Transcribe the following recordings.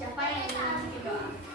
Siapa yang ingin berdoa?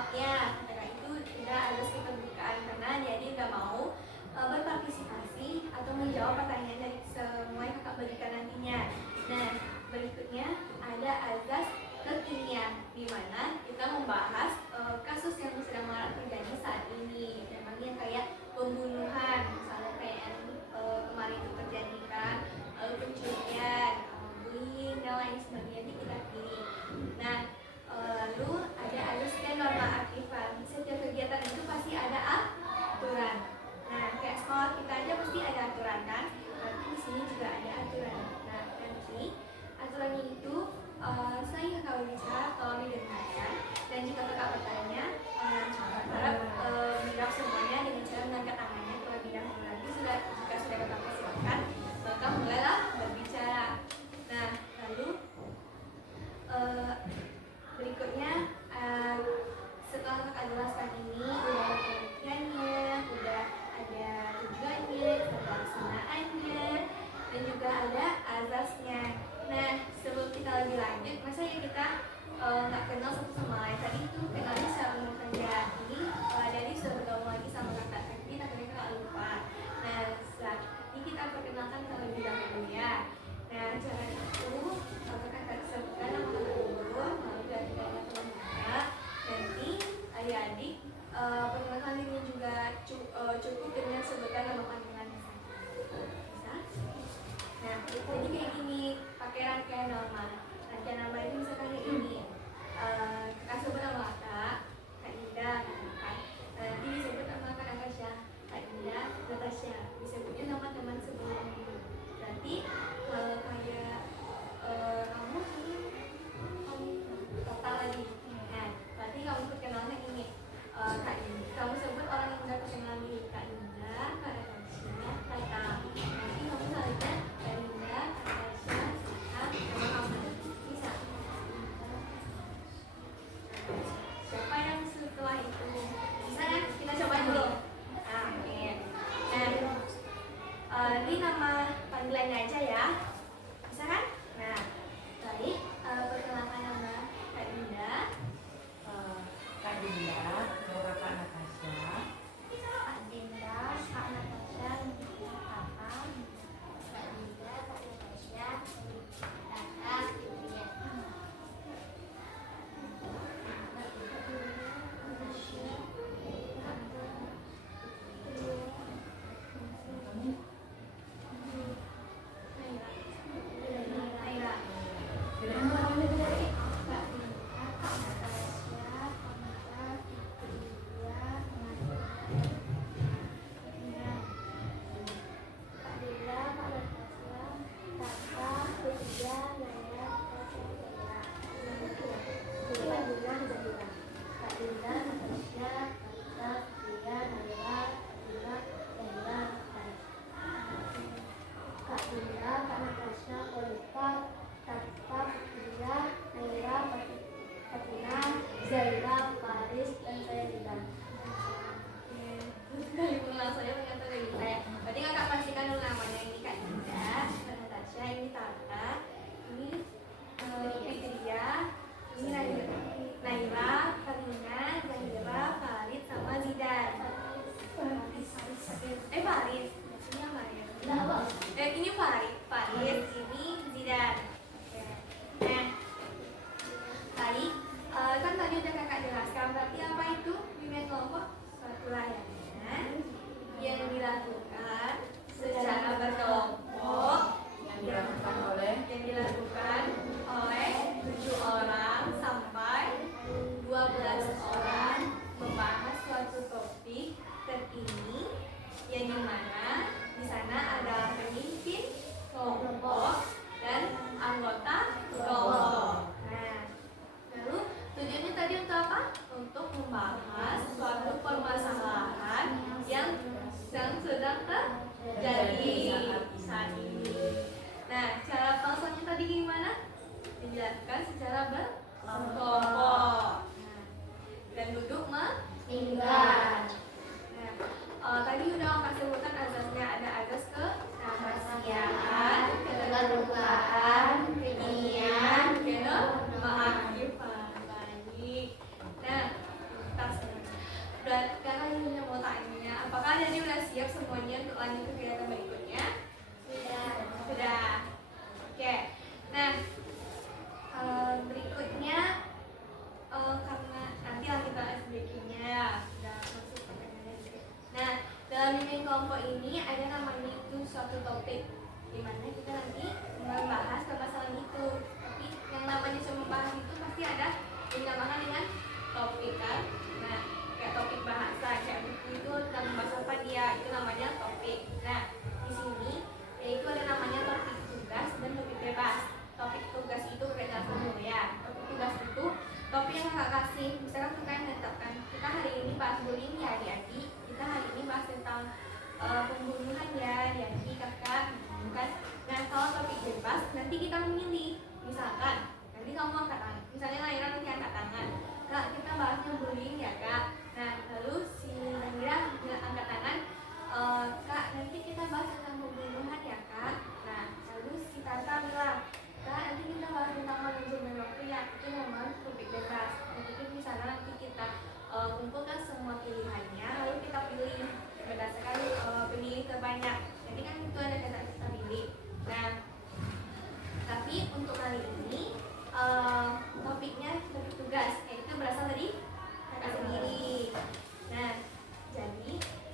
menolaknya. Karena itu tidak ada keterbukaan karena jadi nggak mau berpartisipasi atau menjawab pertanyaan dari semua yang kakak berikan nantinya. Nah, berikutnya ada azas kekinian, di mana kita membahas kasus yang sedang marak terjadi saat ini. Memangnya kayak pembunuhan, misalnya kayak yang kemarin itu terjadi kan, pencurian, bullying dan lain sebagainya kita pilih. Nah, lalu ada azas dan norma aktifan. Setiap kegiatan itu pasti ada aturan. Nah, kayak sekolah kita aja pasti ada aturan kan? Berarti di sini juga ada aturan. Nah, nanti aturannya itu selain kakak berbicara, tolong didengarkan. Dan jika kakak kelompok ini ada namanya itu suatu topik, dimana kita nanti membahas permasalahan itu. Tapi yang namanya cuma membahas itu pasti ada yang dinamakan dengan topik kan. Nah, kayak topik bahasa, kayak buku itu tentang membahas apa dia, itu namanya topik. Nah, di sini yaitu ada namanya topik tugas dan topik bebas. Topik tugas itu kita dulu ya. Topik tugas itu topik yang kakak kasih. Misalkan kakak yang menetapkan kita hari ini bahas bullying ya adik-adik, kita hari ini bahas tentang pembunuhan ya adik-adik kakak, bukan. Nah, kalau topik bebas nanti kita memilih. Misalkan nanti kamu angkat tangan, misalnya Naira nanti angkat tangan, kak kita bahasnya bullying ya kak. Nah, lalu si Naira angkat tangan, kak nanti kita bahas tentang pembunuhan ya kak. Nah, lalu si Tata bilang, kak nanti kita bahas tentang manajemen waktu ya, itu namanya topik bebas. Jadi misalnya nanti kita kumpulkan semua pilihannya, lalu kita pilih berdasarkan pemilih terbanyak. Jadi kan itu ada kata kita pilih. Nah, tapi untuk kali ini topiknya topik tugas, yaitu berasal dari kakak sendiri. Nah, jadi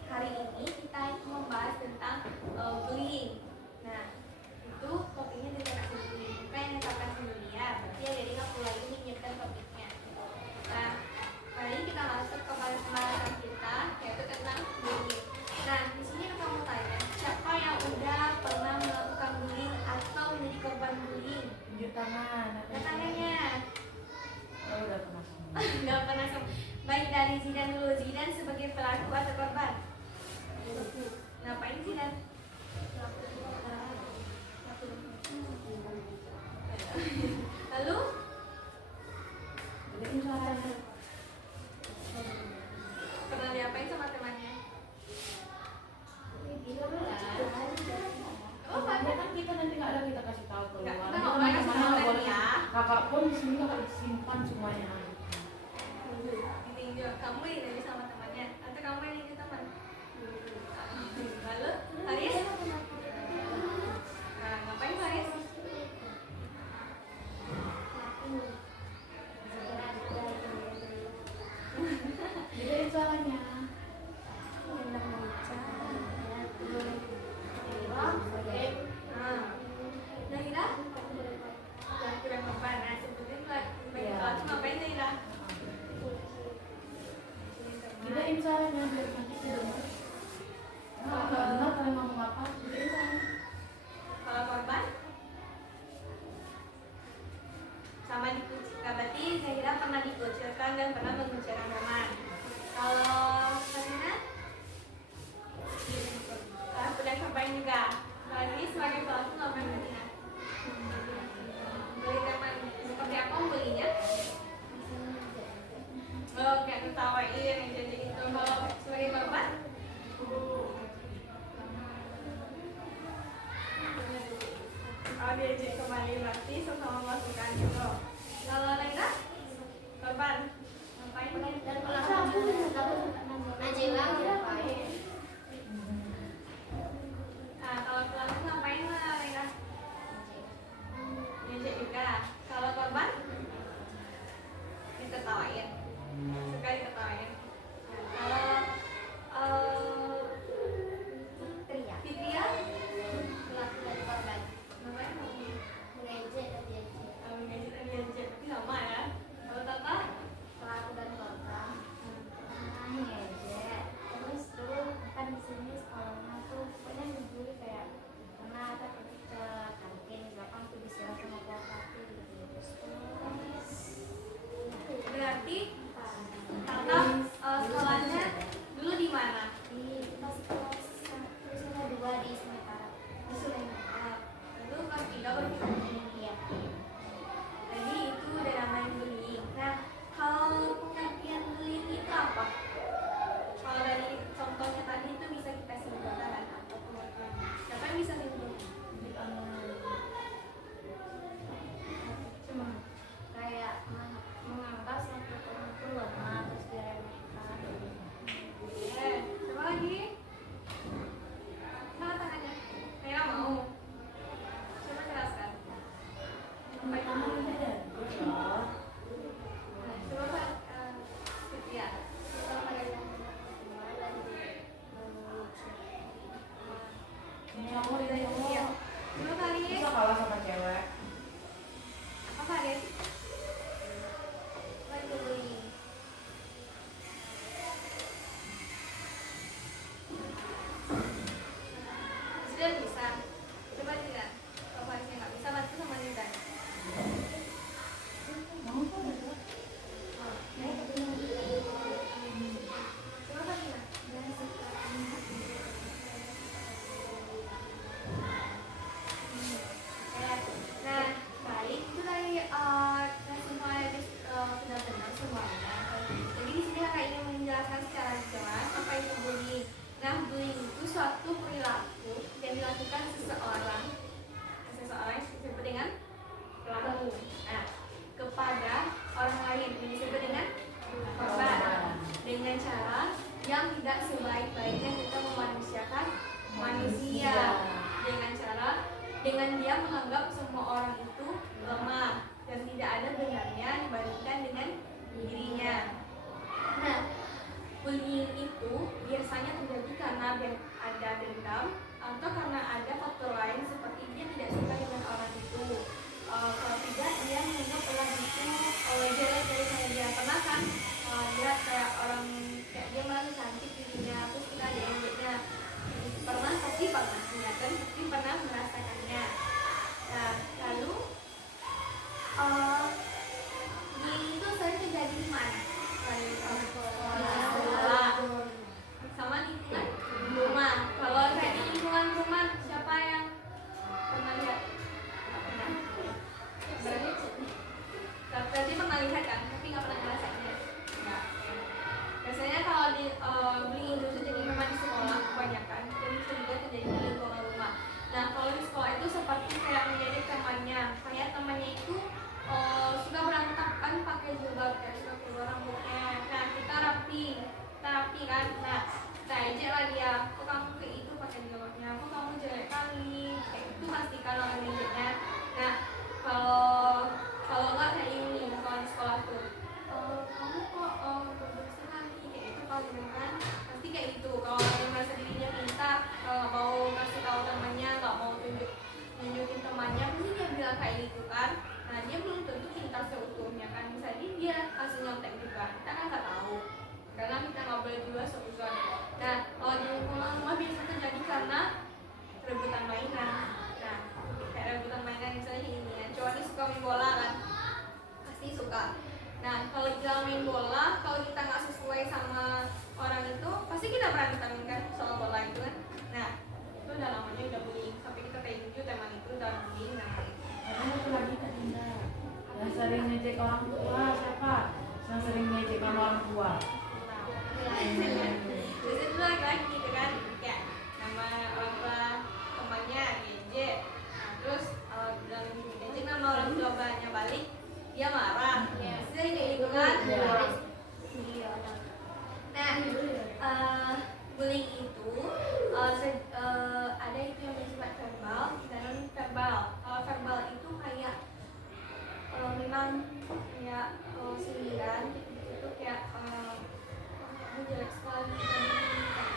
hari ini kita membahas tentang bullying. Nah, itu topiknya dari kakak sendiri, bukan yang kakak sendiri ya. Berarti ya jadi aku lagi menyiapkan topiknya. Nah, mari kita masuk ke pembahasan kita, yaitu tentang bullying. Nah, di sini kamu tanya, siapa yang udah pernah melakukan bullying atau menjadi korban bullying? Tunjuk tangan. Tangannya. Oh, udah pernah semua. Nggak pernah semua. Baik, dari Zidan dulu. Zidan sebagai pelaku atau korban? Ngapain Zidan? Lalu? Jadi suaranya. Pernah diapain sama temannya? Oh, makanya kan kita nanti nggak ada, kita kasih tahu keluar. Nggak, kita Nanti nggak boleh kasih teman-teman tahu nggak boleh. ya. Kakak pun di sini kakak simpan semuanya. Ditinjau. Kamu ini sama temannya atau kamu yang ini teman? Lalu Haris? Nah, ngapain Haris? Jadi suaranya. Nahira? Kurang korban. Nah, sebetulnya bagi pelaku ngapain Nahira? Gedein suaranya biar nanti kedengar. Kalau nggak dengar kalian ngomong apa, gedein suaranya. Kalau korban? Sama dikucilkan. Berarti Nahira pernah dikucilkan dan pernah mengucilkan teman. Kalau Karina? Udah korban juga. Berarti sebagai pelaku ngapain Karina? Beli teman. Seperti apa membelinya? Oh, kayak ketawain yang jadi itu. Kalau sebagai korban? Oh, diajak kembali berarti sama masukan gitu. Kalau Naira? Korban? Ngapain? Dan pelaku Najila ngapain? Nah, kalau pelaku ngapain lah Naira? Diajak juga. Kalau korban? Diketawain. Suka diketawain. Kalau Fitria? Pelaku dan korban. Ngapain kamu? Mengejek dan diajak. Mengejek dan diajak. Tapi sama ya. Kalau Tata? Pelaku dan korban. Mengejek. Terus tuh kan di sini sekolahnya tuh pokoknya dibully kayak karena ada pergi ke kantin di belakang tuh disiram sama bapak tuh gitu. Berarti Tata sekolahnya dulu di mana? Di pas kelas 2 di Sementara. Di Sementara. Lalu pas 3 baru kita iya. Jadi itu udah namanya bullying. Nah, kalau pengertian bullying itu apa? Kalau dari contohnya tadi itu bisa kita simpulkan atau pengertian. Siapa yang bisa simpulkan? Cuma kayak menganggap satu orang itu sama orang itu pasti kita berantem kan soal bola itu kan. Nah itu udah namanya udah bullying, sampai kita kayak gitu teman itu udah bullying namanya. Ada satu lagi Kak Dinda yang sering ngejek orang tua, siapa? Yang sering ngejek sama orang tua. Terus itu laki-laki gitu kan, kayak nama orang tua temannya ngejek. Nah terus kalau bilang ngejek nama orang tua banyak balik, dia marah. Sering kayak gitu kan. Nah bullying itu ada itu yang bersifat verbal dan non verbal. Kalau verbal itu kayak memang kayak sindiran itu kayak kamu jelek sekali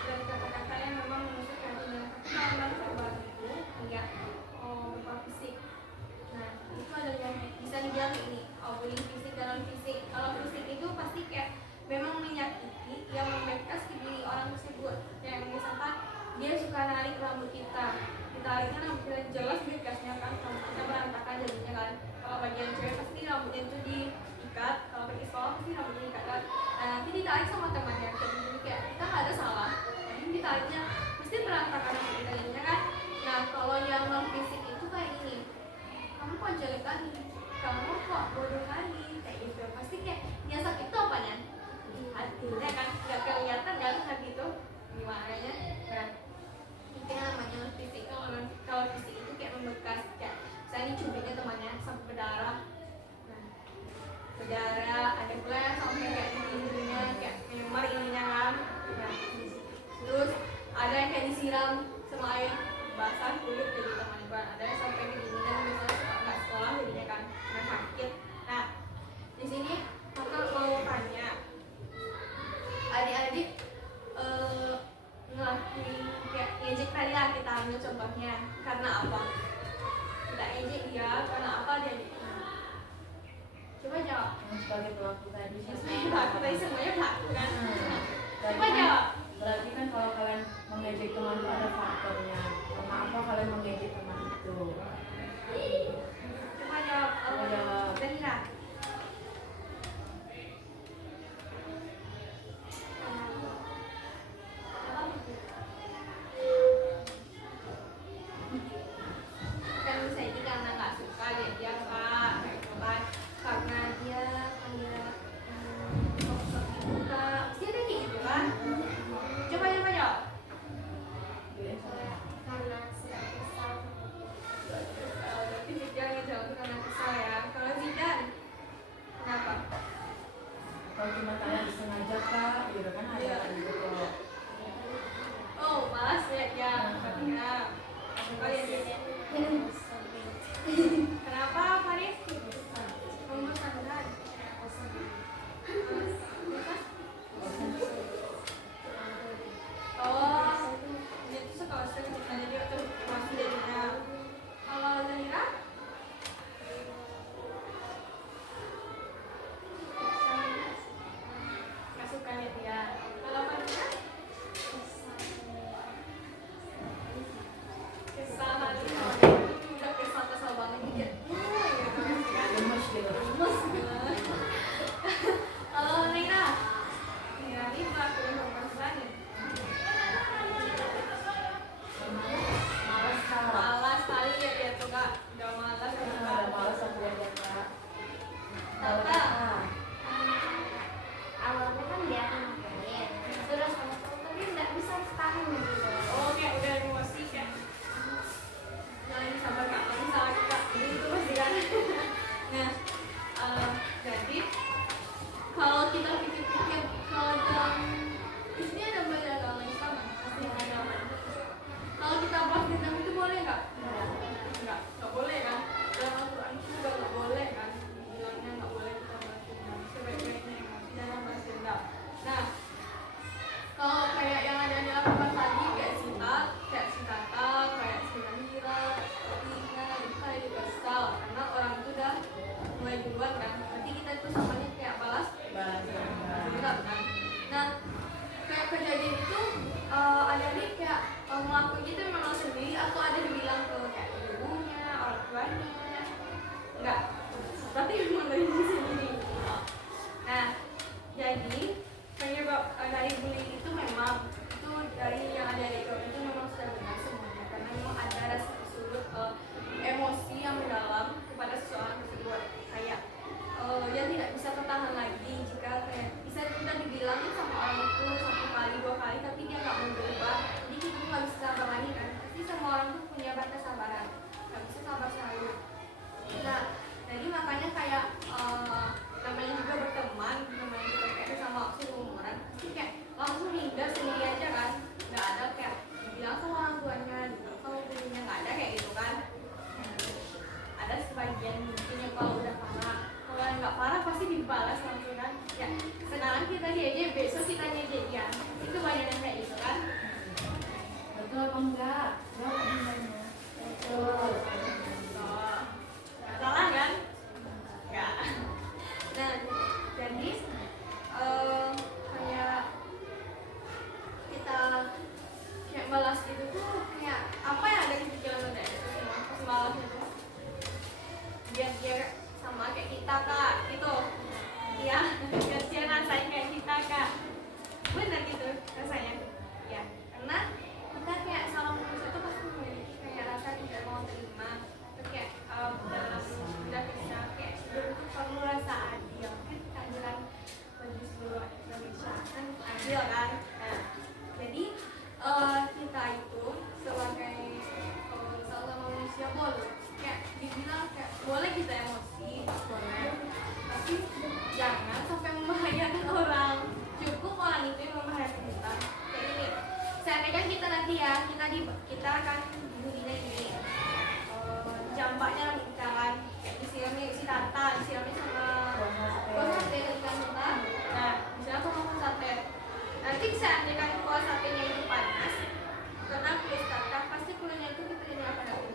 dan kata-kata yang memang menunjukkan ini. Tapi kalau non verbal itu kayak berupa fisik. Nah itu ada yang bisa dibilang ini bullying fisik dan non fisik. Kalau fisik itu pasti kayak memang menyakiti yang membekas ke diri orang tersebut. Yang misalkan dia suka narik rambut kita, ditariknya rambut kita jelas bekasnya kan, rambut kita berantakan jadinya kan. Kalau bagian cewek pasti rambutnya itu diikat, kalau pergi sekolah pasti rambutnya diikat kan. Nah nanti ditarik sama temannya, jadi kayak kita nggak ada salah, tapi ditariknya pasti berantakan rambut kita jadinya kan. Nah kalau yang non fisik itu kayak gini, kamu kok jelek kali, kamu kok bodoh kali, kayak gitu. Pasti kayak yang sakit itu apanya? Hatinya kan, nggak kelihatan kan hati itu gimana nya. Nah itu yang namanya non fisik. Kalau fisik itu kayak membekas, kayak saya dicubitnya temannya sampai berdarah. Nah berdarah, ada pula yang sampai kayak di hidungnya kayak memar ininya kan. Nah terus ada yang kayak disiram sama air basah kulit jadi temannya kan. Ada yang sampai kedinginan misalnya nggak sekolah jadinya kan, karena sakit. Nah di sini kakak mau tanya adik-adik ngelakuin kayak ngejek tadi lah, kita ambil contohnya karena apa? Kita ngejek dia karena apa dia ngejeknya? Coba jawab. Sebagai pelaku tadi. Sebagai pelaku tadi semuanya pelaku kan? Coba Kan, jawab. berarti kan kalau kalian mengejek teman itu ada faktornya. Karena apa kalian mengejek teman itu? Coba jawab. Coba jawab. Zahira. Kan bisa ini karena nggak suka dia kak, kayak gitu kan. Karena dia kayak sok-sok gitu kak. Pasti ada kayak gitu kan? Coba jawab. Karena sedang kesal. Berarti Zidan ngejawab karena kesal ya. Kalau Zidan, kenapa? Kalau cuma tanya disengaja kak, gitu kan ada gitu kok. Oh, malas lihat ya, katanya. Kenapa Faris? Membosankan. Oh, dia tuh suka sering jadi dia tuh masih jadinya. Kalau Zahira? Nggak suka lihat dia. Kalau Fatina? Kesal hati sama dia. Udah kesal banget dia. Gemes gitu. Kalau Nina? Nina ini ngelakuin pembahasan ya? Malas kak. Malas kali ya dia tuh kak. Udah malas ya Udah kak. malas aku lihat kak. Tata. Awalnya kan dia ngapain terus tapi nggak bisa tahan gitu. Oh kayak udah emosi kayak. Jangan sabar kak, kamu salah kak. Jadi itu pasti kan. Nah, jadi kalau kita pikir-pikir kalau dalam ini ada banyak agama Islam kan? Pasti ada agama. Kalau kita bahas dendam itu boleh nggak? Nggak boleh kan? Dalam Al-Quran itu juga nggak boleh kan? Bilangnya nggak boleh kita bahas dendam. Sebaik-baiknya emosi jangan bahas dendam. Nah, kalau kayak yang ada di Al-Quran tadi kayak si Tata, kayak si Nahira, Ina, itu kayak juga kesal karena orang itu udah mulai duluan kan. Nanti kita itu samanya kayak balas dendam kan. Nah, kayak kejadian itu adik-adik kayak ngelakuin itu memang sendiri atau ada dibilang ke kayak ibunya, orang tuanya? Enggak. Berarti memang dari diri sendiri. Nah, jadi penyebab dia aja besok kita jadian. Itu banyak yang kayak gitu kan. Betul apa enggak? Jawab enggaknya. Betul. Nggak salah kan? Nggak. Nah, jadi kayak kita kayak balas itu tuh kayak apa yang ada di pikiran udah itu semua pas balas itu biar dia sama kayak kita kak gitu ya biar dia rasain kayak kita kak bener gitu rasanya ya karena kita kayak sama manusia itu pasti memiliki kayak rasa tidak mau terima atau kayak dalam tidak bisa kayak seluruh itu perlu rasa adil kan keadilan bagi seluruh Indonesia kan adil kan nah jadi kita itu sebagai sama manusia boleh kayak dibilang kayak boleh kita emosi boleh tapi jangan sampai membahayakan orang cukup orang itu yang membahayakan kita kayak ini seandainya kan kita nanti ya kita akan bunyinya ini jampaknya misalkan kayak disiramnya si Tata disiramnya sama kuah sate ikan mentah nah misalnya sama kuah sate nanti seandainya kan kuah satenya itu panas karena kulit Tata pasti kulitnya itu kita ini apa namanya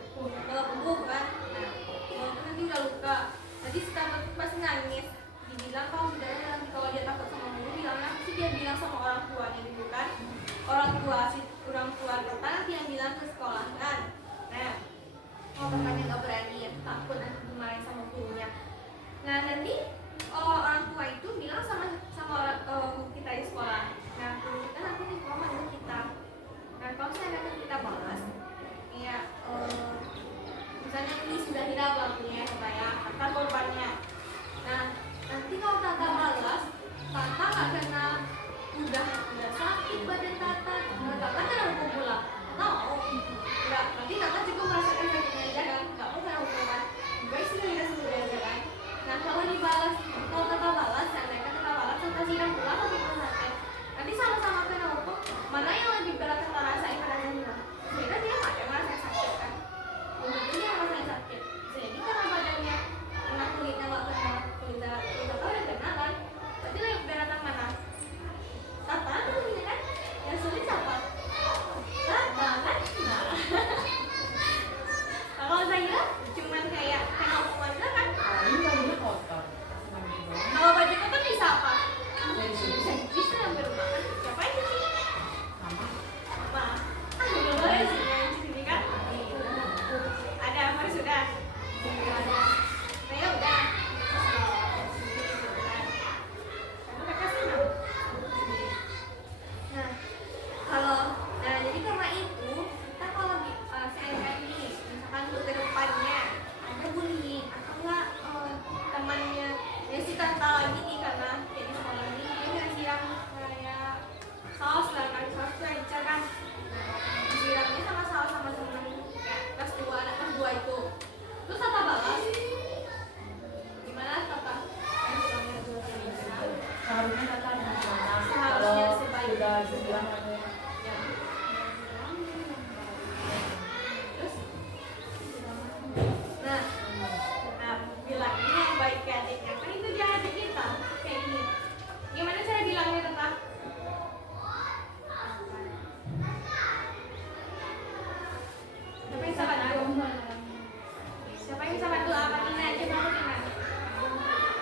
kalau bumbu kan nah kalau itu nanti udah luka nanti si Tata tuh pasti nangis dibilang kalau sebenarnya nanti kalau dia takut sama bumbu bilangnya pasti dia bilang sama orang tuanya dulu kan orang tua Tata nanti yang bilang ke sekolah kan nah kalau kakaknya nggak berani ya takut nanti dimarahin sama gurunya nah nanti orang tua itu bilang sama orang kita di sekolah nah guru kita nanti di sekolah manggil kita nah kalau misalnya nanti kita balas ya misalnya ini sudah hilang lampunya saya kata korbannya nah nanti kalau Tata balas Tata nggak kena udah sakit badan Tata nah Tata kena hukum pula mau enggak nanti Tata juga merasakan sakitnya aja kan nggak mau kena hukuman guys sudah kita sendiri aja kan nah kalau dibalas kalau Tata balas seandainya Tata balas Tata siram pula tapi pun sakit nanti sama-sama kena hukum mana yang lebih berat Tata rasain pada hilang sebenarnya dia nggak ada merasa sakit kan mungkin dia merasain sakit jadi karena badannya kena kulitnya nggak kena kulit Tata udah kena kan berarti lebih beratan mana Tata tuh ini kan yang sulit siapa Tata kan nah kalau saya cuman kayak kena hukuman aja kan Ini bajunya kotor. kalau baju kotor bisa apa Dari sini. bisa ngambil rumah kan siapa yang cuci Sama. apa belum boleh sih yang cuci ini kan ada apa sudah ada nah ya udah kamu kakak senang nah kalau nah jadi karena itu kita kalau saya kayak ini misalkan ke depannya ada bullying atau enggak temannya ya si Tata lagi nih karena jadi sekolah ini dia ngasih yang kayak saus lah kan saus tuh encer kan nah disiramnya sama saus sama temen kayak kelas 2 anak kelas 2 itu terus Tata balas gimana Tata yang siramnya dua kali Seharusnya Tata dibilang Seharusnya kalau sebaik sudah itu. dibilang katanya. ya terus nah bilangnya yang baik ke adiknya kan itu dia adik kita kayak gini gimana cara bilangnya Tata siapa yang sabar dulu siapa yang sabar dulu apa Tina aja kamu Tina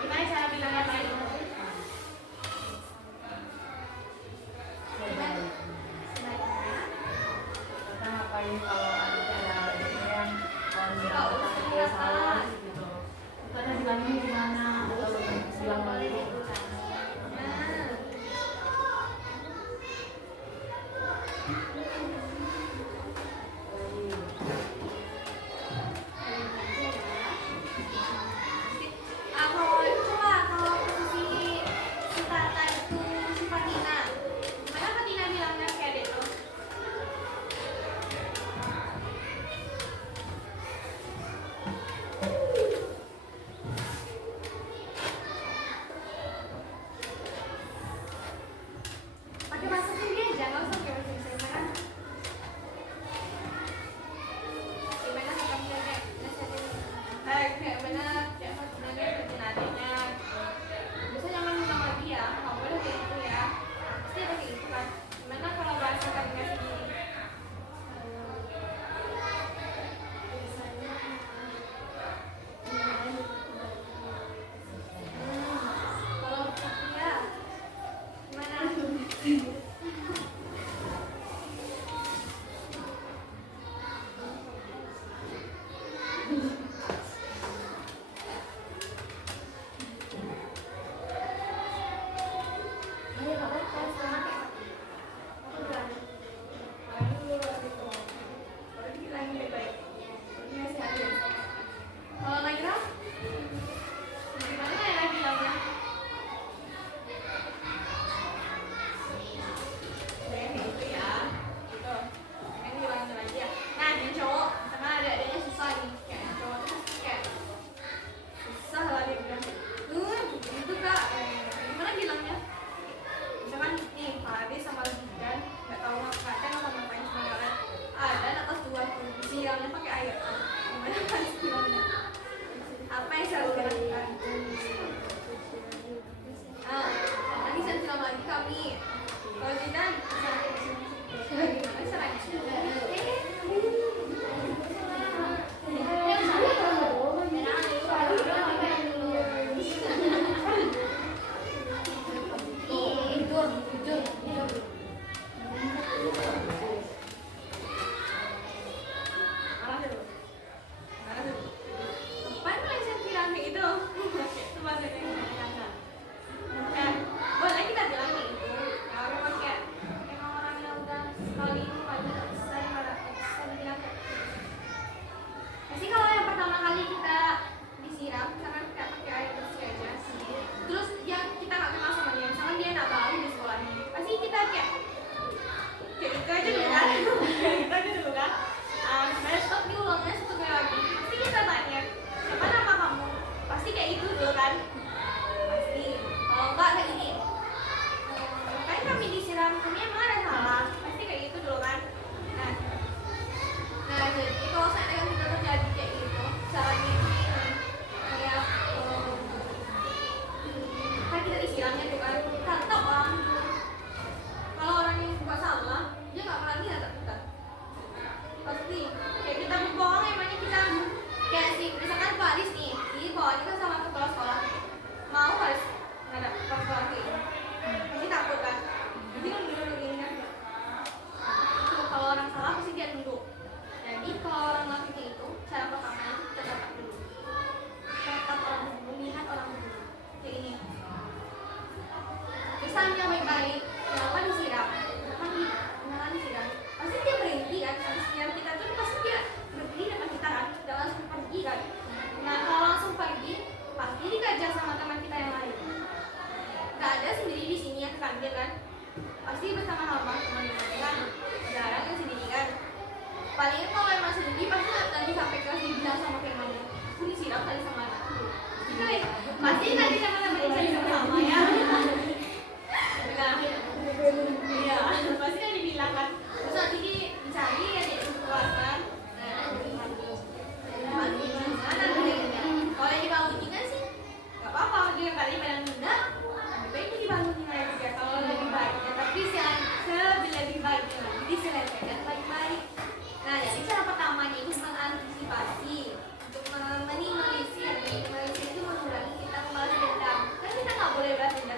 gimana cara bilangnya baik gimana lagi kami. Kalau tidak gimana caranya? Apaan melenceng bilang kayak gitu? Cuma kayak boleh kita bilang kayak gitu. Ya memang kayak emang orang yang udah sekali itu pasti nggak bisa dibilang kayak gitu. Pasti kalau yang pertama kali kita disiram karena kayak pakai air bersih aja sih. Terus dia kita nggak kenal sama dia, misalnya dia nggak baru di sekolahnya, pasti kita kayak gitu aja dulu kan, kayak gitu aja dulu kan. Besok diulangnya satu kali lagi, pasti kita tanya siapa nama kamu, pasti kayak itu dulu kan, pasti. Kalau enggak kayak gini, makanya kami disiram ini emang ada salah, pasti kayak gitu dulu kan. Nah jadi kalau saya kita terjadi kayak gitu, caranya ini kayak kan kita disiramnya tuh kan, kata orang kalau orang yang buat salah dia nggak pernah lihat kita pasti kayak kita berbohong emangnya kita kayak si misalkan Pak Aris nih ini bawaannya kan sama kepala sekolah mau harus nggak ada kepala sekolah kayak ini pasti takut kan jadi kan dulu gini kan itu kalau orang salah pasti dia nunduk jadi kalau orang lakukan itu cara pertamanya itu kita tatap dulu tatap orang dulu lihat orang dulu kayak ini misalnya baik-baik kenapa disiram kenapa disiram pasti dia berhenti kan habis siram kita tuh pasti dia berdiri depan kita kan udah langsung pergi kan. Nah kalau langsung pergi pasti dikejar sama teman kita yang lain nggak ada sendiri di sini yang kantin kan pasti bersama-sama teman-teman kan jarang kan sendiri kan paling kalau emang sendiri pasti nanti sampai kelas dibilang sama kayak mana aku disiram tadi sama anakku pasti nanti teman-teman dicari sama-sama ya. Nah, iya, pasti kan dibilang kan, terus nanti dicari ya di kekuatan. Nah, gimana kalau yang dibangunin kan sih, nggak apa-apa dia kali bilang tidak, lebih baik itu dibangunin aja ya kalau lebih baik. Ya, tapi lebih baiknya lagi diselesaikan baik-baik. Nah, jadi cara pertamanya itu mengantisipasi untuk minimalisir itu mengurangi kita membalas dendam. Kan kita nggak boleh balas dendam.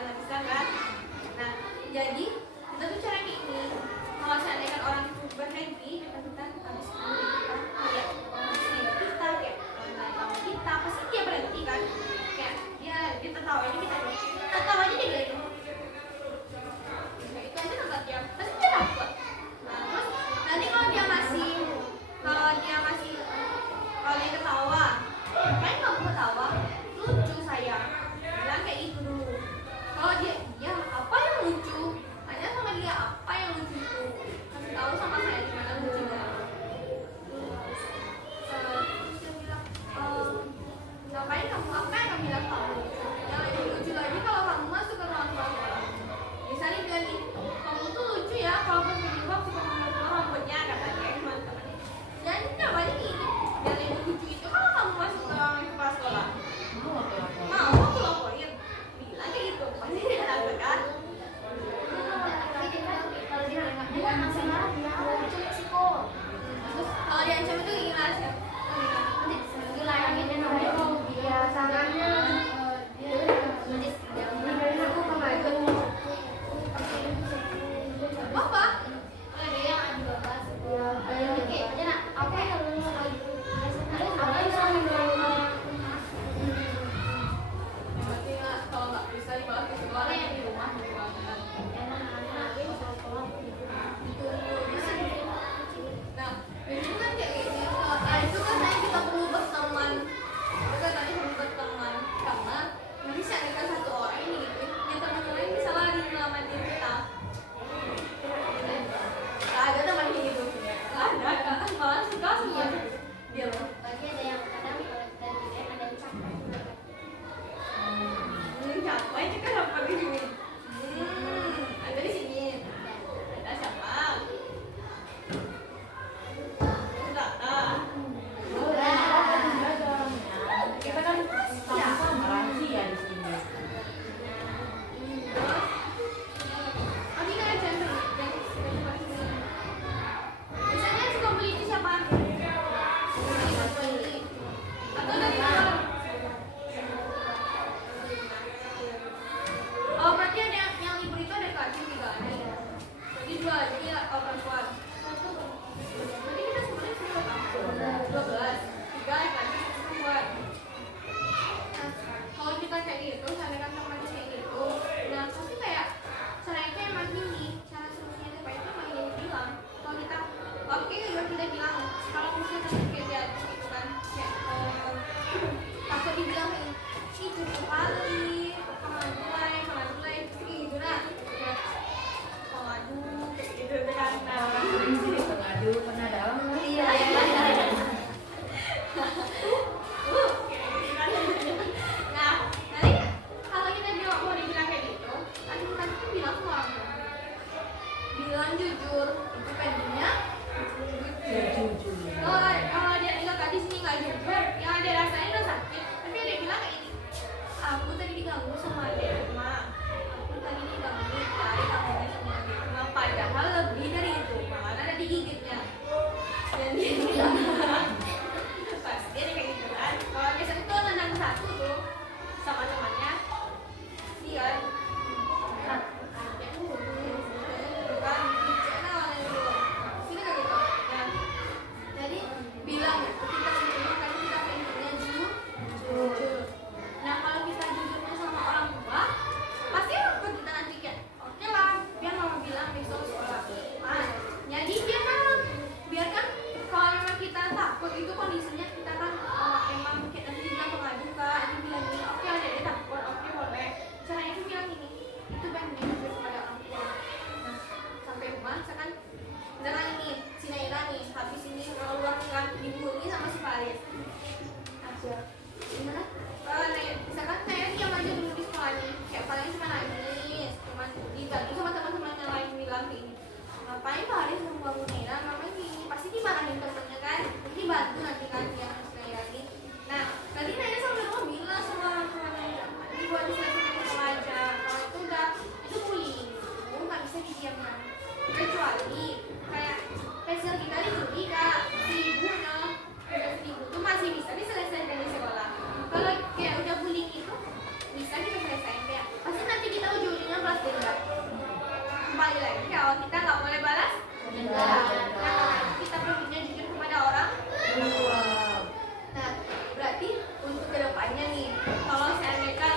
lagi kalau kita nggak boleh balas nah, kita berbicara jujur kepada orang tua. Nah, berarti untuk kedepannya nih, kalau seandainya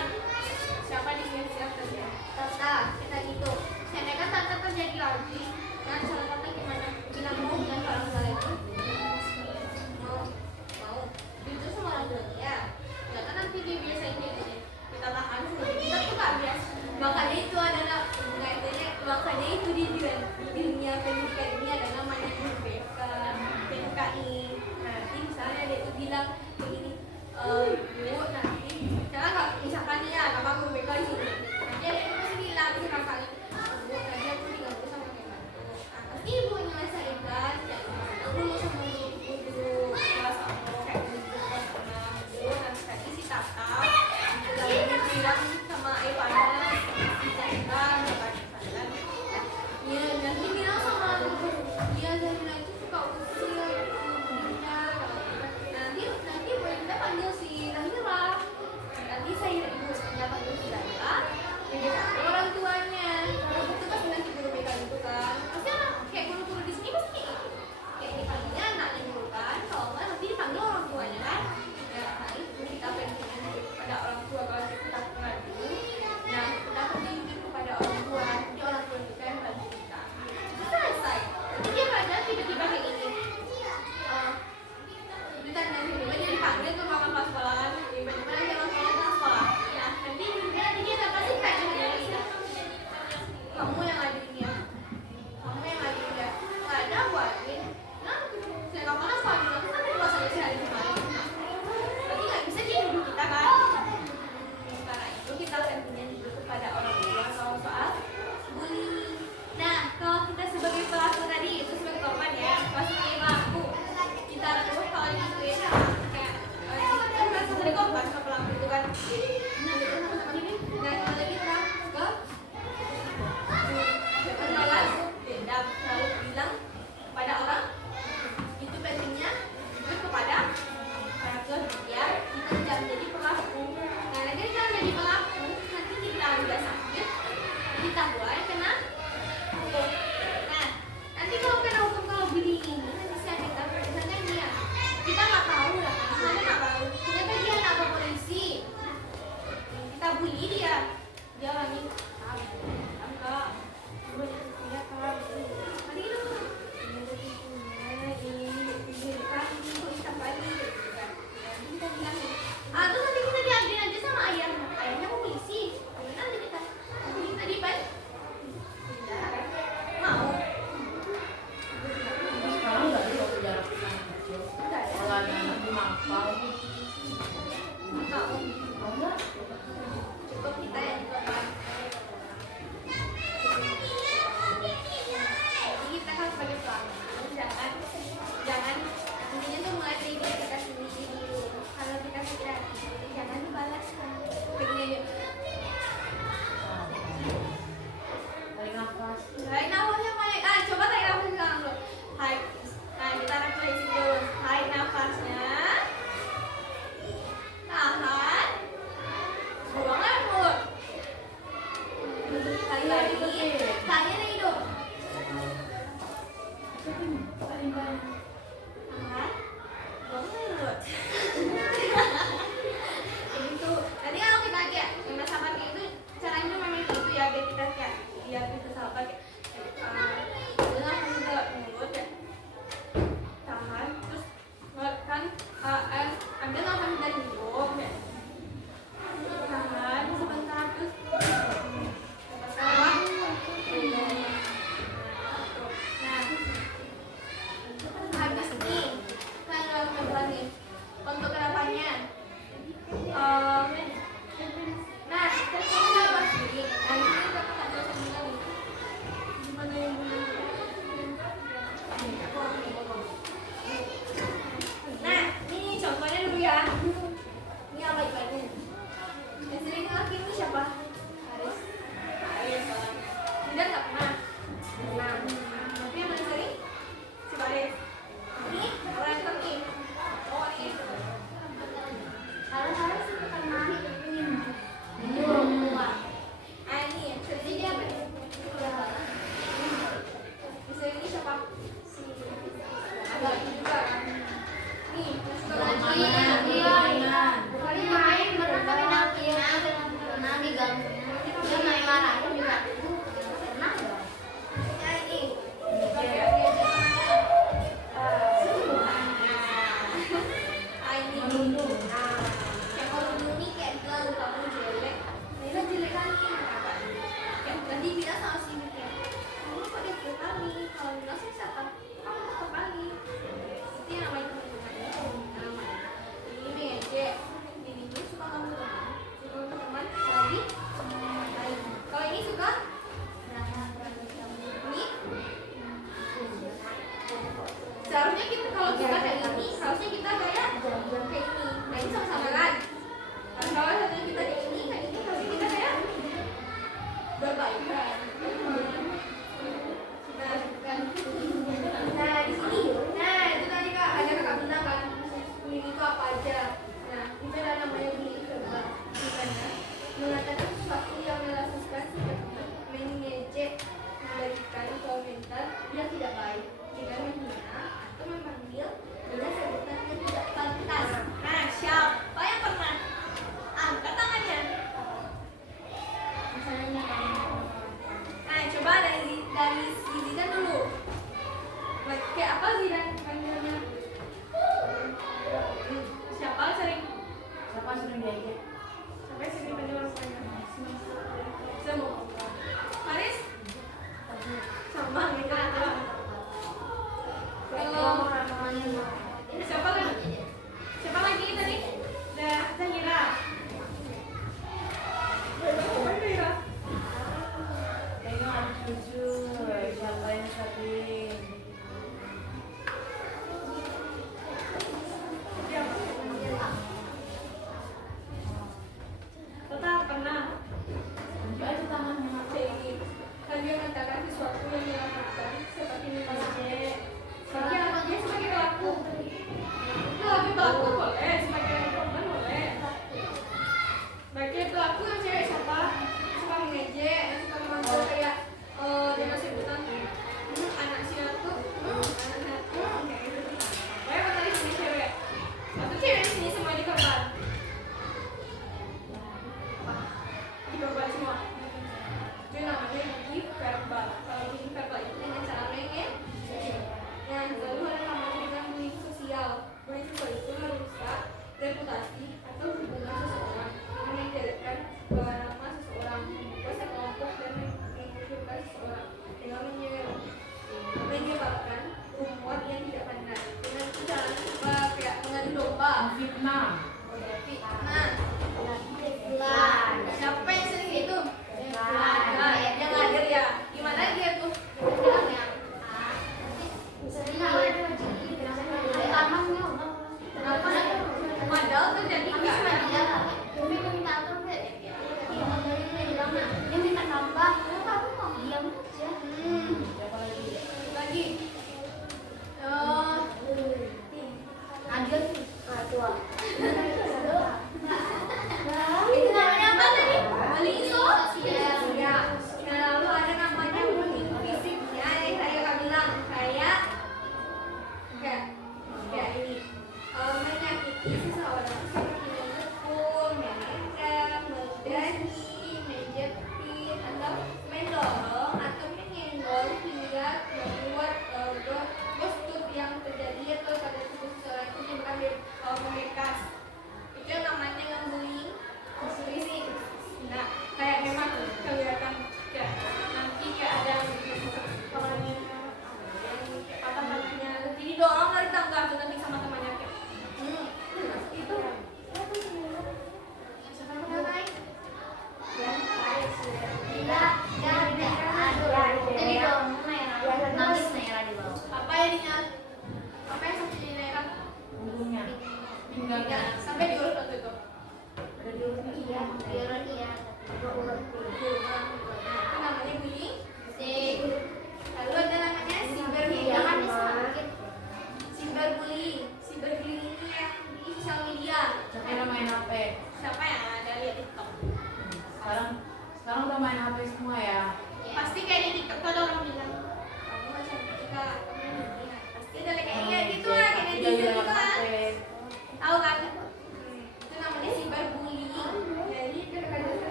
siapa di sini siap kerja? Tata, kita gitu. Seandainya tata terjadi lagi, nah cara tata gimana? Bilang mau dengan orang tua lagi? Mau. Jujur sama orang tuanya. Nggak kan nanti dia biasain kayak gini. Kita tahan sendiri. Kita tuh nggak biasa. Makanya itu adalah makanya itu di dunia pendidikan ini ada namanya PPK, PKI. Nanti misalnya dia itu bilang begini, bu nanti karena kalau misalkan ya kakak guru BK di sini, nanti ada yang pasti bilang si kakaknya, bu nanti aku diganggu sama kayak gitu. Pasti ibu nyelesain kan, ya dulu sama guru kelas aku kayak gitu kan sama bu nanti tadi si Tata bilang sama Ivana si Tata ya nanti bilang sama dia Zarina itu suka usil dirinya nanti boleh kita panggil si Zahira nanti saya ibu saya panggil si Zahira jadi orang tuanya kalau itu pasti nanti guru BK itu kan pasti kayak guru-guru di sini pasti kayak dipanggilnya anaknya dulu kan kalau enggak nanti dipanggil orang tuanya kan ya nah itu kita pentingin pada orang tua kalau kita mengadu nah kita penting kepada orang tua jadi orang tua kita yang bantu kita selesai nanti dia kadang tiba-tiba kayak gini ditanya tiba-tiba dia dipanggil ke ruangan kelas sekolahan tiba-tiba nanti orang tuanya ke sekolah nah nanti dia nggak pasti kayak gini kamu yang ngajarin dia kamu yang ngajarin dia nggak ada buatin nah saya nggak pernah sekolah dulu aku sampai kelas sampai sehari kemarin berarti nggak bisa dia duduk kita kan karena itu kita tentunya duduk kepada orang tua kalau soal bullying. Nah, kalau kita sebagai pelaku tadi itu sebagai korban ya, kalau sebagai pelaku kita tuh kalau digituin kayak kita merasa sebagai korban ke pelaku itu kan. Nah, itu sama-sama ini. Nah, kalau tadi kita ke jangan balas dendam, selalu bilang kepada orang itu pentingnya jujur kepada orang tua biar kita tidak menjadi pelaku. Nah, nanti kita menjadi pelaku, nanti kita udah sakit, kita mulai kena hukum. Nah, nanti kalau kena hukum kalau bullying ini nanti saya minta misalnya nih ya, kita nggak tahu lah, misalnya nggak tahu, ternyata dia lapor polisi, kita bully dia lagi angka, gue punya kan, nanti kita tuh terus nanti kita diambil aja sama ayahnya mau polisi nanti kita tadi mau sekarang ada lagi juga kan. Nih, yang suka Mana? lagi. Iya. Kali main berenang tapi nanti nanti ganggu. Dia main marahnya juga. Pernah nggak? Ya ini. Kayak kalau dulu nih kayak bilang kamu jelek, Nila jelek lagi kenapa? Kayak tadi bilang sama si Mika, kamu kok dia kali? Kalau Nila sih siapa? Kamu tetap kali. Itu yang namanya teman-teman. Ini ngejek, ini suka kamu teman, lagi. Kalau ini suka, ini. Seharusnya kita kalau kita kayak ini, harusnya kita kayak ini. Nah ini sama-sama kan? Kalau satunya kita kayak ini, harusnya kita kayak berbaikan. Nah di sini, nah itu tadi kak ada kakak bilang kan, bullying itu apa aja. Nah itu ada namanya bullying verbal, dimana mengatakan sesuatu yang melakukan mengejek, memberikan komentar yang tidak baik dengan menghina atau memanggil dengan sebutan yang tidak pantas. Nah, siapa yang pernah? Angkat tangannya. Nah, coba dari si Zidan dulu. Kayak apa Zidan panggilannya? Siapa sering? Siapa sering diajak? Siapa yang sering panggil orang tuanya? Semua. Faris? Sama gitu. Kalau siapa lagi? Siapa lagi tadi? Dah, Zahira. Zahira. Tengok harus jujur. Siapa yang sering? Tetap pernah. Tunjuk aja tangannya. Kan dia mengatakan sesuatu yang dilakukan seperti mengejek. Dia sebagai pelaku. Sebagai pelaku boleh, sebagai korban boleh. Sebagai pelaku yang cewek siapa? Suka mengejek, suka memanggil kayak dia masih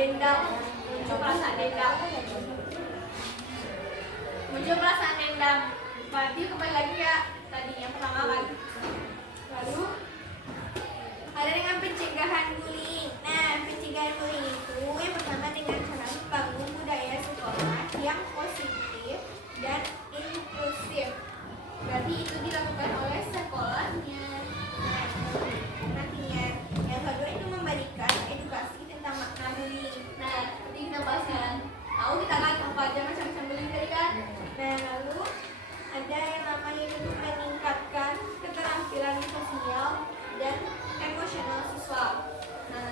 dendam, muncul perasaan dendam. Muncul perasaan dendam. Berarti kembali lagi ya tadi yang pertama kan. Lalu ada dengan pencegahan bullying. Nah, pencegahan bullying itu yang pertama dengan cara membangun budaya sekolah yang positif dan inklusif. Berarti itu dilakukan oleh sekolahnya. Nantinya yang kedua itu memberikan edukasi tentang makna bullying. Nah, seperti kita bahas kan, tahu kita kan apa aja macam-macam bullying tadi kan. Nah, lalu ada yang namanya untuk meningkatkan keterampilan sosial dan emosional siswa. Nah,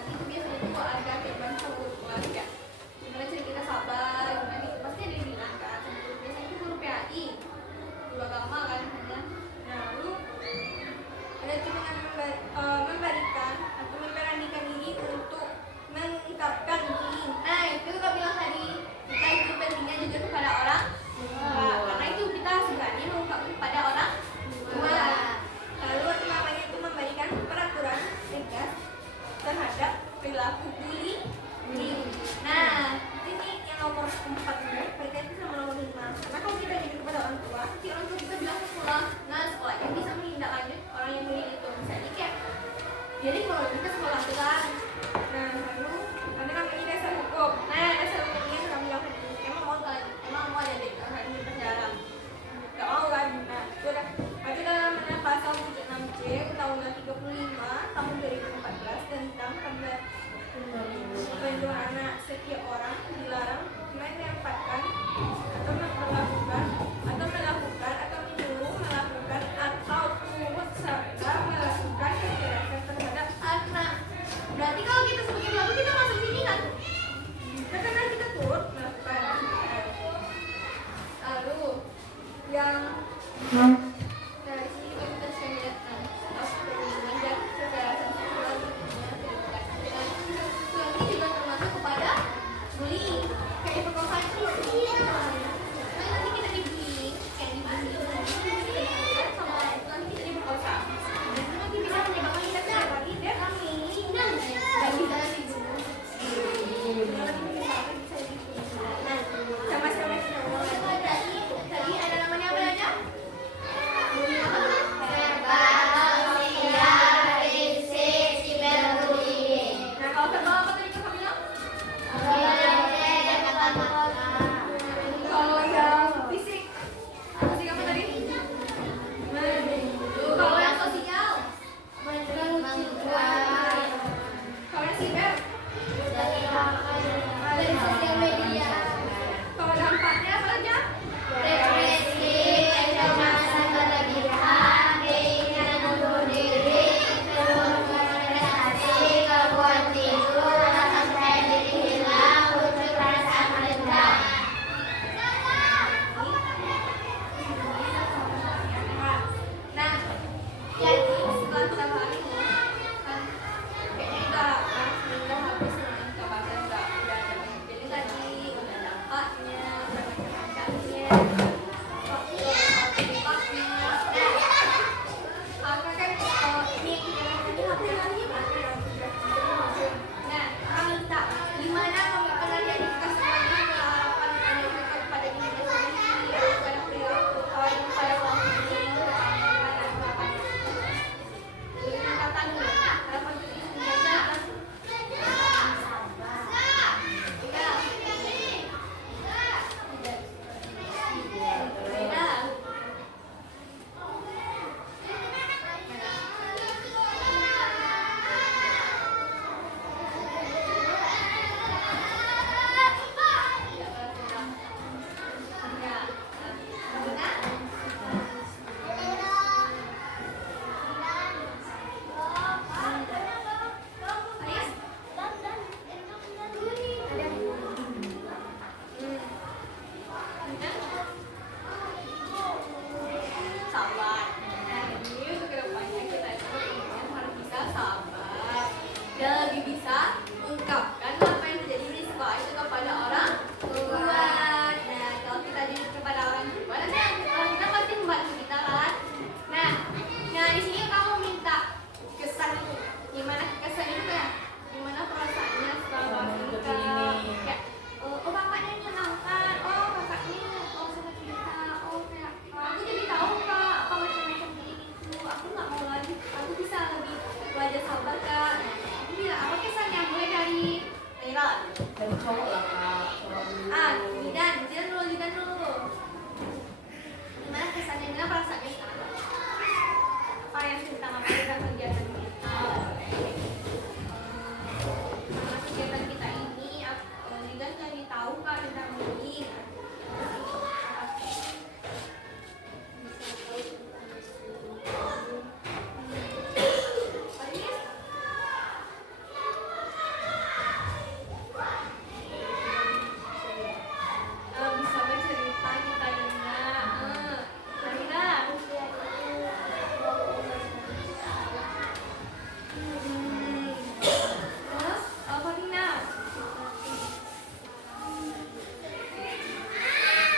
dari cowok lah kak, cowok dulu. Jidan dulu. Gimana kesannya, gimana perasaannya sekarang? Apa yang tentang apa tentang kegiatan kita? Karena kegiatan kita ini, Jidan jadi tahu kak tentang ini. Bisa bercerita kita dengar. Marina. Terus, Marina.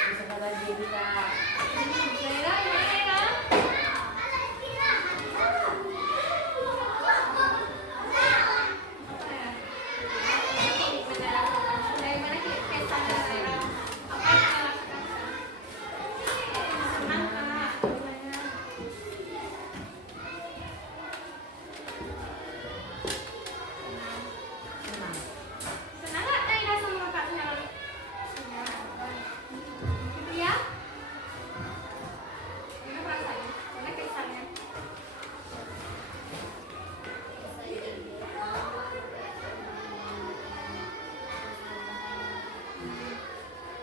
Bisa pada diri kak. Zaira, gimana ya? Apa ya? Bagaimana kesannya Zaira? Apa yang kita rasakan sekarang? Senang kak? Gimana? Senang. Senang nggak Zaira sama kakak sekarang? Gitu ya? Gimana perasaannya? Gimana kesannya?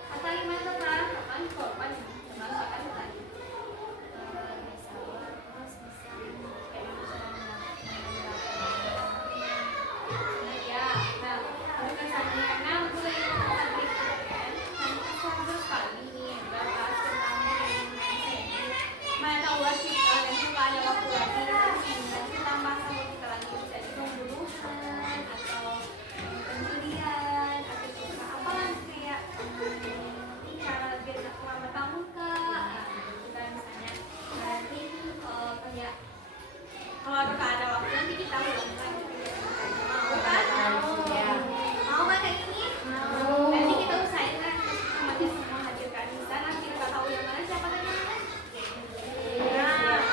Kata gimana kak? Kapan korban ya? Merasakan tadi. Ya, nah, kesannya karena aku lagi ngomong berikut kan, nanti selalu sekali nih bahas tentang mana tahu kita dan juga ada waktu lagi nanti kita bahas sama kita lagi jadi pembunuhan atau pencurian atau juga apa kayak cara biar selamat kamu kak, gitu kan misalnya nanti kayak kalau ada waktu nanti kita ulang mau kan? Ya. Mau nggak kayak gini? Nanti kita usahain kan temannya semua hadirkan bisa nanti kita tahu yang mana siapa dan yang mana. Nah,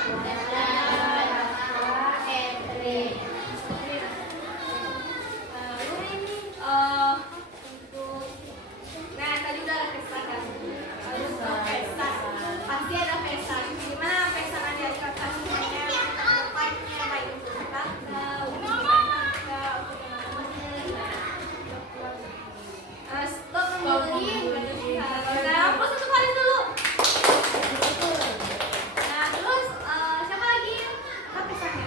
lalu ini untuk nah tadi udah ada pesta kan? Lalu pesta pasti ada pesta. Gimana pesta nanti ada kata semuanya tempatnya baik untuk kakak, untuk kakak, untuk teman-temannya gimana? Stop membeli. Nah, aku satu kali dulu. Nah, terus siapa lagi? Apa pesannya?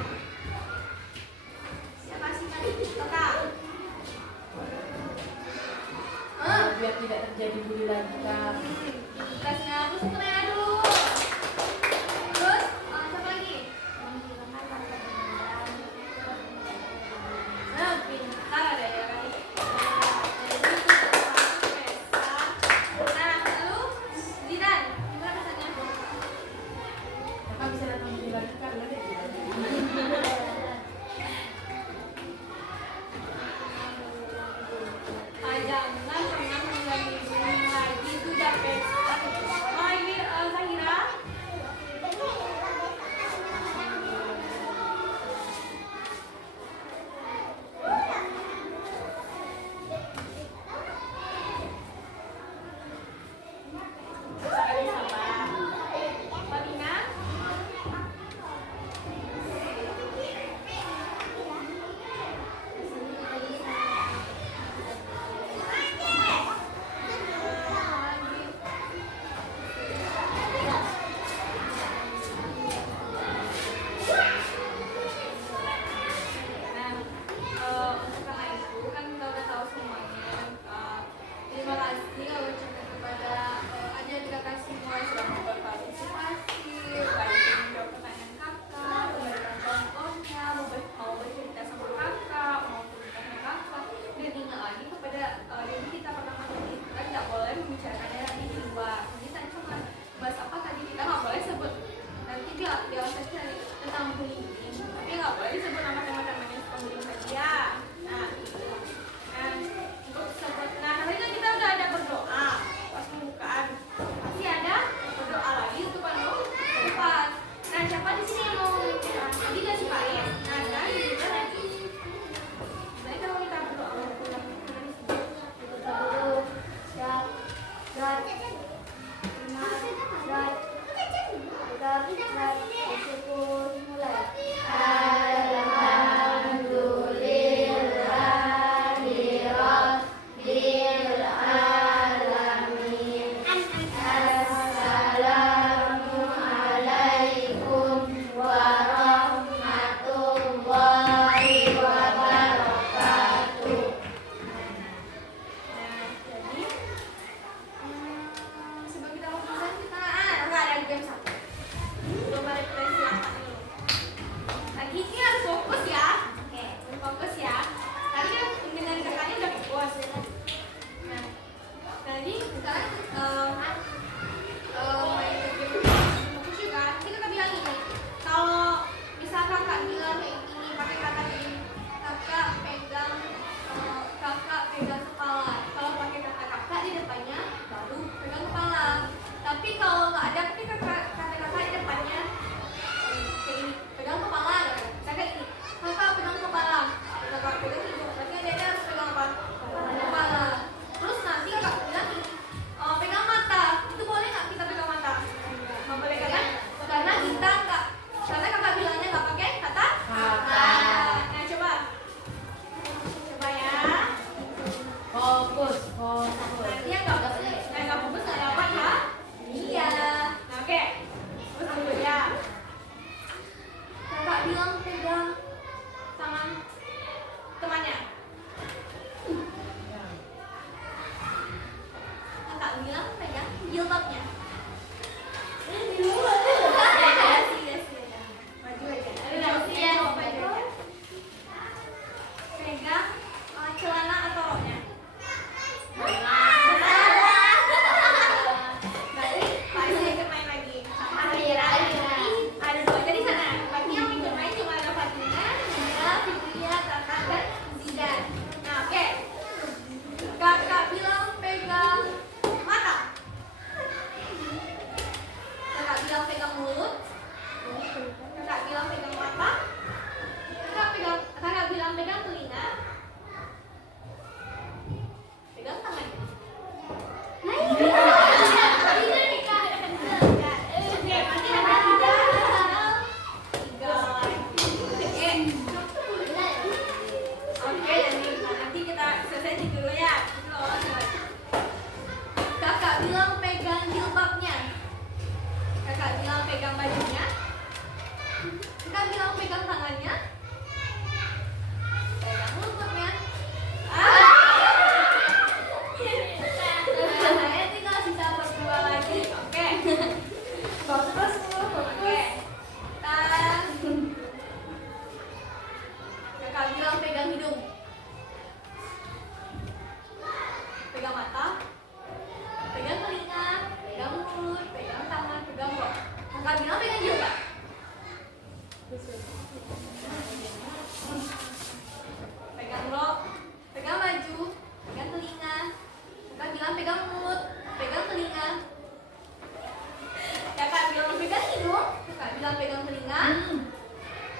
Siapa sih tadi? Kakak. Biar tidak terjadi bully lagi kak. Kasnya aku satu merah dulu. Terus siapa lagi? Pintar ada ya kali. Nah, lalu Zidan, gimana pesannya? Kakak bisa datang bully lagi kak. Jangan pernah mengulangi lagi sudah pesta. Oh ini Zahira. Marina. Nah, untuk karena itu kan kita udah tahu semuanya. Terima kasih aku ucapkan kepada adik-adik kakak semua yang sudah mau berpartisipasi, baik yang menjawab pertanyaan kakak, memberikan contohnya, mau bercerita sama kakak, mau cerita sama kakak. Dan ingat lagi kepada jadi kita pertama kali kita tidak boleh membicarakannya di luar. Jadi tadi cuma bahas apa tadi kita nggak boleh sebut. Nanti dia saja tentang bullying, tapi nggak boleh disebut nama teman-teman yang suka bullying saja. Nah, gitu. Nah, untuk sebut, nah tadi kan kita udah ada berdoa pas pembukaan, pasti ada berdoa lagi untuk penutupan. Nah, siapa di sini yang mau tadi nggak sih Pak ya? Nah, kan juga nanti. Baik kalau kita berdoa mau pulang dari sini. Fokus, fokus. Nanti yang nggak fokus nggak dapat ya. Iya. Nah, oke. Terus dulu ya. Kakak bilang pegang tangan temannya. Kakak bilang pegang jilbabnya. Maju aja. Coba aja. Pegang celana atau roknya. Berarti masih ikut main lagi. Ada dua aja di sana. Berarti yang ikut main cuma ada Fatina, Nila, Fitria, Tata, dan Zidan. Nah, oke. Kakak bilang pegang mata. Kakak bilang pegang mulut. Kakak bilang pegang mata. Kakak bilang pegang telinga. Pegang tangan. Oke, nanti kita selesai dulu ya. Kakak bilang pegang jilbabnya. Kakak bilang pegang bajunya. Kakak bilang pegang tangannya. Pegang mulutnya. Saya tinggal sisa berdua lagi. Oke. Fokus. Oke. Tas. Kakak bilang pegang hidung. Pegang mata. Pegang telinga. Pegang mulut. Pegang tangan. Pegang rok. Kakak bilang pegang jilbab. Pegang rok. Pegang baju. Pegang telinga. Kakak bilang pegang mulut. Pegang telinga. Kakak bilang pegang hidung. Kakak bilang pegang telinga.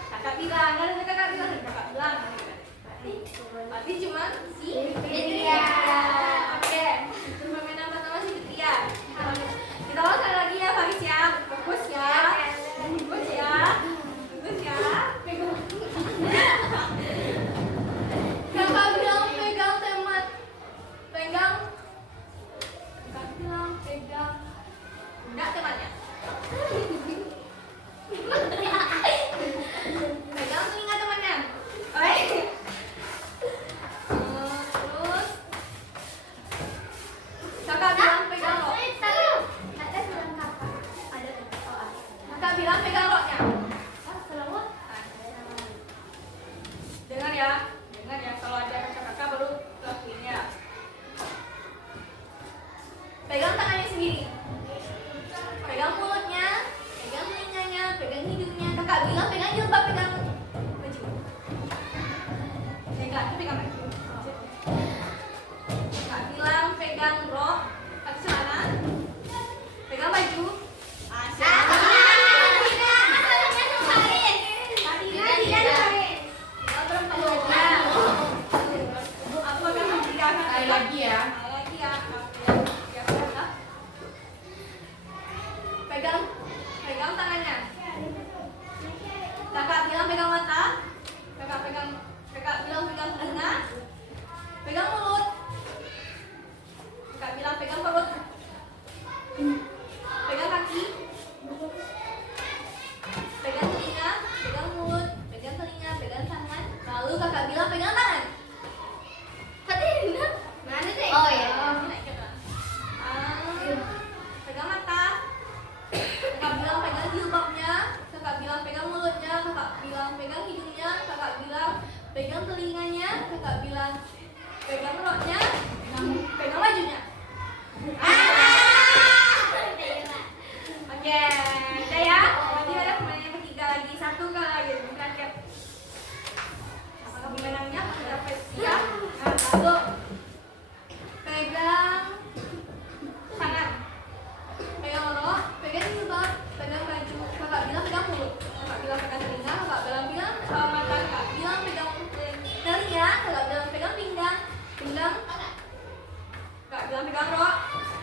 Kakak bilang, kan kakak bilang, kakak bilang. Berarti cuma si Fitria. Oke, terus pemain yang pertama si Fitria. Kita ulang sekali lagi ya, Faris ya. Fokus ya. Fokus ya. Fokus ya. Kakak bilang pegang teman. Pegang. Kakak bilang pegang. Enggak temannya. Pegang telinga temannya. Oke. Terus kakak bilang pegang rok. Kakak bilang pegang roknya. Dengar ya, dengar ya. Kalau ada kakak baru lakuin ya. Pegang tangannya sendiri. Pegang mulutnya, pegang telinganya, pegang hidungnya. Kakak bilang pegang jilbab, pegang baju. Pegang baju. Kakak bilang pegang rok, pakai celana, pegang baju. Lagi ya. Pegang tangannya. Kakak bilang pegang mata. Kakak bilang pegang telinga. Pegang mulut. Kakak bilang pegang perut. Pegang kaki. Pegang telinga, pegang mulut, pegang telinga, pegang tangan. Lalu kakak bilang pegang tangan. Mana sih? Oh, iya. Pegang mata. Kakak bilang pegang jilbabnya. Kakak bilang pegang mulutnya. Kakak bilang pegang hidungnya. Kakak bilang pegang telinganya. Kakak bilang pegang roknya. Pegang bajunya. Oke, udah ya. Nanti ada pemain yang ketiga lagi. Satu kali lagi. Bukan ya. Apakah pemenangnya? Sudah siap? Nah, satu. Pegang tangan. Pegang rok. Pegang jilbab. Pegang baju. Kakak bilang pegang mulut. Kakak bilang pegang telinga. Kakak bilang mata. Kakak bilang pegang telinga. Kakak bilang pegang pinggang. Kakak bilang pegang rok.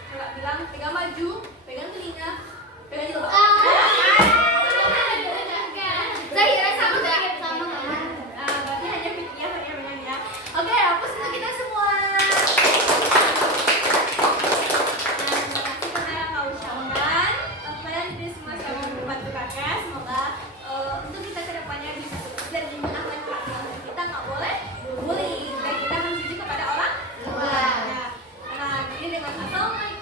Kakak bilang pegang baju. Pegang telinga. Pegang jilbab. Zahira sama Berarti hanya Fitria yang menang ya. Oke, hapus untuk kita semua. Oh my